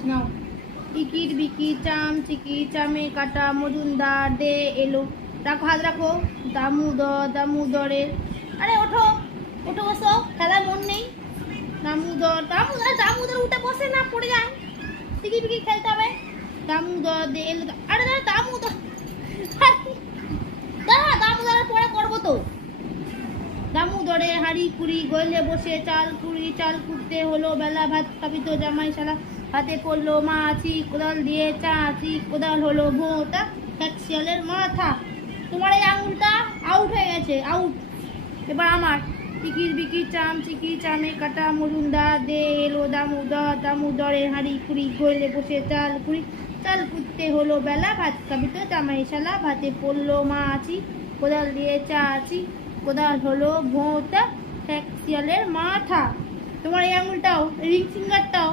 শোনাও। টিকিট বিকিট চাম চিকি চামে কাটা মজুমদার দে এলো। রাখো, হাত রাখো। দামোদর দামোদরের, আরে ওঠো ওঠো, বসো, খেলার মন নেই। দামোদর দামোদর দামোদর উঠে বসে না, পড়ে যায়। টিকিট বিকিট খেলতে হবে। দামোদর দে এলো। আরে দাদা দামোদর, দাদা দামোদরের পরে করবো তো। দামোদরে হাড়ি কুড়ি গইলে বসে চাল কুড়তে হলো বেলা। ভাত খাবি তো জামাই শালা, হাতে পড়লো মা আছি, কোদাল দিয়ে চা আছি, কোদাল হলো ভোঁতা এক শিয়ালের মাথা। তোমার এই আঙুলটা আউট হয়ে গেছে, আউট। এবার আমার। টিকির বিকির চাম চিকি চামে কাটা মজুমদার দে এলো। দামোদর দামোদরে হাড়ি কুড়ি গইলে বসে চাল কুড়তে হলো বেলা। ভাত খাবি তো জামাই শালা, ভাতে পড়লো মা আছি, কোদাল দিয়ে চা আছি, কোদাল হলো ভোঁতা এক শিয়ালের মাথা। তোমার এই আঙুলটাও, রিং ফিঙ্গারটাও